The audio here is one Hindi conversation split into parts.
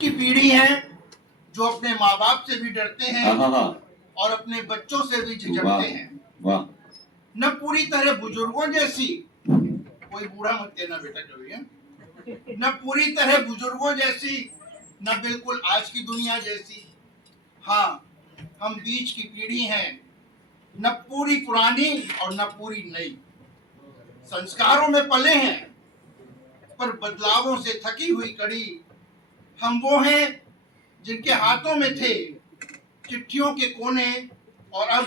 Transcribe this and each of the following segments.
की पीढ़ी है जो अपने माँ बाप से भी डरते हैं और अपने बच्चों से भी झिझकते हैं। न पूरी तरह बुजुर्गों जैसी, कोई बूढ़ा मत देना बेटा जो भी है, न पूरी तरह बुजुर्गों जैसी, न बिल्कुल आज की दुनिया जैसी। हाँ, हम बीच की पीढ़ी हैं, न पूरी पुरानी और न पूरी नई। संस्कारों में पले हैं पर बदलावों से थकी हुई कड़ी। हम वो हैं जिनके हाथों में थे चिट्ठियों के कोने और अब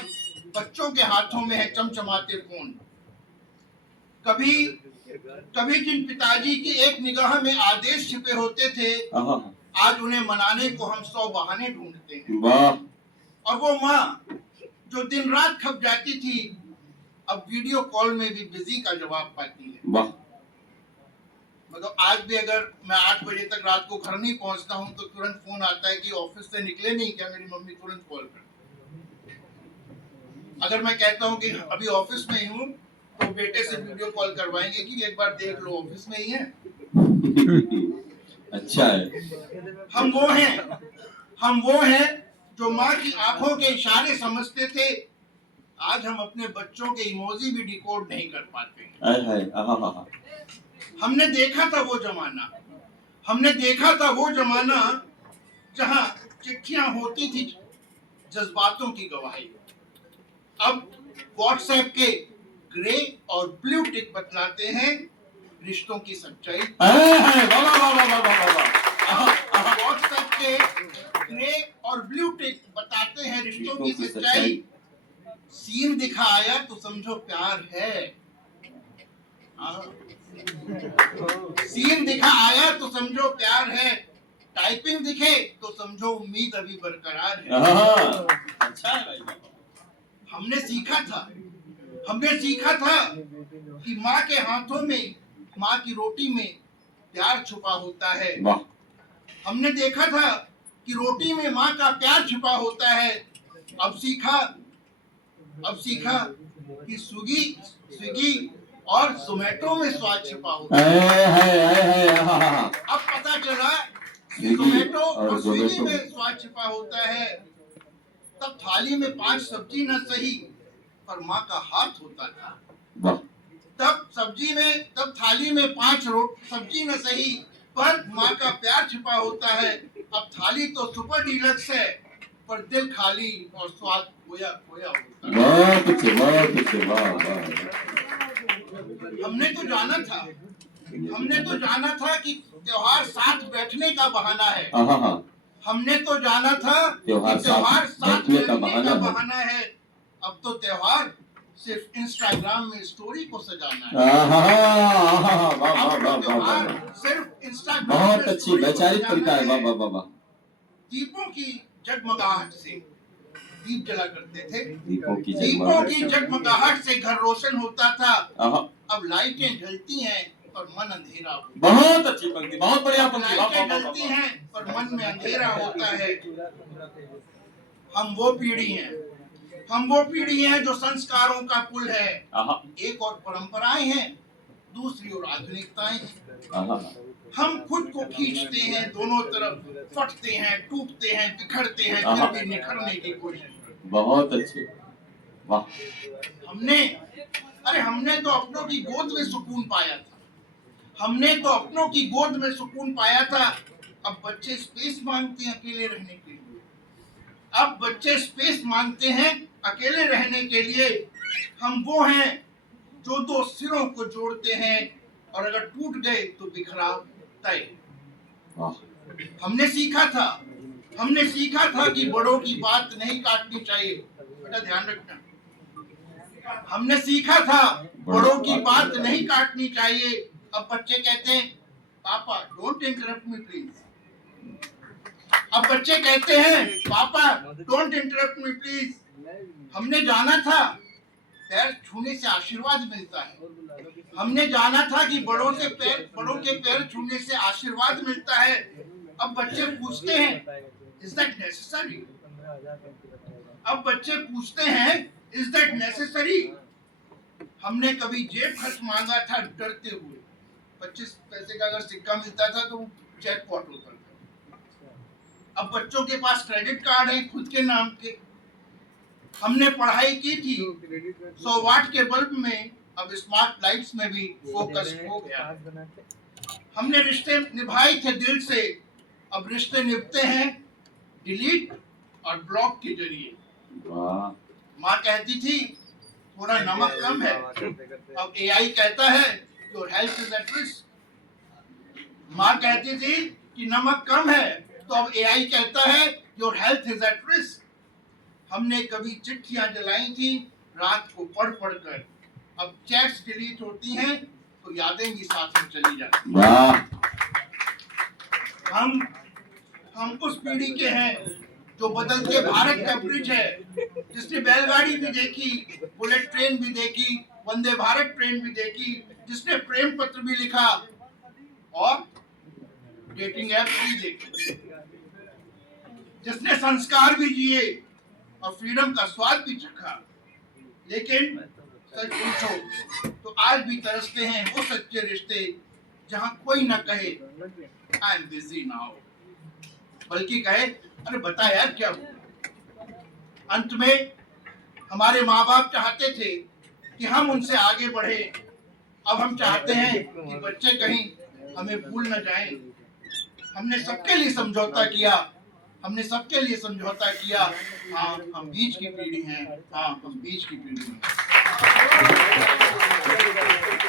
बच्चों के हाथों में है चमचमाते फोन। कभी कभी जिन पिताजी की एक निगाह में आदेश छिपे होते थे, आज उन्हें मनाने को हम 100 बहाने ढूंढते हैं। और वो माँ जो दिन रात खप जाती थी, अब वीडियो कॉल में भी बिजी का जवाब पाती है। मतलब आज भी अगर मैं 8 बजे तक रात को घर नहीं पहुंचता हूं तो तुरंत फोन आता है कि ऑफिस से निकले नहीं क्या, मेरी मम्मी तुरंत कॉल कर। अगर मैं कहता हूं कि अभी ऑफिस में ही हूं तो बेटे से वीडियो कॉल करवाएंगे कि एक बार देख लो ऑफिस में ही है। अच्छा है। हम वो हैं जो माँ की आंखों के इशारे समझते थे, आज हम अपने बच्चों के इमोजी भी डिकोड नहीं कर पाते। हमने देखा था वो जमाना जहां चिट्ठियां होती थी जज्बातों की गवाही। अब व्हाट्सएप के ग्रे और ब्लू टिक बतलाते हैं रिश्तों की सच्चाई। व्हाट्सएप के ग्रे और ब्लू टिक बताते हैं रिश्तों की सच्चाई। सीन दिखा आया तो समझो प्यार है। सीन दिखा आया तो समझो प्यार है, टाइपिंग दिखे तो समझो उम्मीद अभी बरकरार है। अच्छा है भाई। हमने सीखा था कि माँ के हाथों में, माँ की रोटी में प्यार छुपा होता है। हमने देखा था कि रोटी में माँ का प्यार छुपा होता है। अब सीखा कि स्विगी और जोमेटो में स्वाद छिपा होता है। अब पता चला कि जोमेटो और स्विगी में स्वाद छिपा होता है। तब थाली में 5 सब्जी न सही पर माँ का हाथ होता था। तब थाली में 5 सब्जी न सही पर माँ का प्यार छिपा होता है। अब थाली तो सुपर डीलक्स है पर दिल खाली और स्वाद खोया खोया होता है। हमने तो जाना था कि त्योहार साथ बैठने का बहाना है। हमने तो जाना था कि त्योहार साथ बैठने का बहाना है। अब तो त्योहार सिर्फ इंस्टाग्राम में स्टोरी को सजाना है। सिर्फ इंस्टाग्राम बहुत अच्छी वैचारिक तरीका है। वाह। दीपों की जगमगाहट से दीप जला करते थे। दीपों की जगमगाहट से घर रोशन होता था। अब लाइटें जलती हैं पर मन अंधेरा होता है। बहुत अच्छी पंक्ति, बहुत बढ़िया पंक्ति। लाइटें जलती हैं पर मन में अंधेरा होता है। हम वो पीढ़ी हैं जो संस्कारों का पुल है। एक और परंपराएं हैं, दूसरी ओर आधुनिकताएं हैं। हम खुद को खींचते हैं दोनों तरफ, फटते हैं, टूटते हैं, बिखरते हैं, फिर भी निखरने की कोशिश करते हैं। बहुत अच्छे। वाह। हमने तो अपनों की गोद में सुकून पाया था। अब बच्चे स्पेस मांगते हैं अकेले रहने के लिए। हम वो हैं जो 2 सिरों को जोड़ते हैं और अगर टूट गए तो बिखराव तय। हमने सीखा था कि बड़ों की बात नहीं काटनी चाहिए। बेटा ध्यान रखना। हमने सीखा था बड़ों की बात नहीं काटनी चाहिए। अब बच्चे कहते हैं पापा डोंट इंटरप्ट मी प्लीज। हमने जाना था पैर छूने से आशीर्वाद मिलता है। हमने जाना था कि बड़ों के पैर छूने से आशीर्वाद मिलता है। अब बच्चे पूछते हैं इज दैट नेसेसरी। हमने कभी जेब खर्च मांगा था डरते हुए। 25 पैसे का अगर सिक्का मिलता था तो जैकपॉट होता था। अब बच्चों के पास क्रेडिट कार्ड है खुद के नाम के। हमने पढ़ाई की थी 100 वाट के बल्ब में, अब स्मार्ट लाइट्स में भी फोकस हो गया। हमने रिश्ते निभाए थे दिल से, अब रिश्ते निभते हैं डिलीट और ब्लॉक के जरिए। माँ कहती थी थोड़ा नमक कम है, अब एआई कहता है your health is at risk. माँ कहती थी कि नमक कम है, तो अब एआई कहता है your health is at risk. हमने कभी चिट्ठियां जलाई थी रात को पढ़ पढ़ कर, अब चैट्स डिलीट होती हैं तो यादें भी साथ में चली जाती हैं। हम उस पीढ़ी के हैं जो बदलते भारत का ब्रिज है, जिसने बैलगाड़ी भी देखी, बुलेट ट्रेन भी देखी, वंदे भारत ट्रेन भी देखी, जिसने प्रेम पत्र भी लिखा और डेटिंग ऐप भी देखी, जिसने संस्कार भी जिए और फ्रीडम का स्वाद भी चखा। लेकिन सच पूछो तो आज भी तरसते हैं वो सच्चे रिश्ते जहां कोई ना कहे आई एम बिजी नाउ, बल्कि कहे अरे बता यार क्या हुआ। अंत में हमारे माँ बाप चाहते थे कि हम उनसे आगे बढ़े, अब हम चाहते हैं कि बच्चे कहीं हमें भूल न जाएं। हमने सबके लिए समझौता किया, हमने सबके लिए समझौता किया। हाँ हम बीच की पीढ़ी हैं, हाँ हम बीच की पीढ़ी हैं।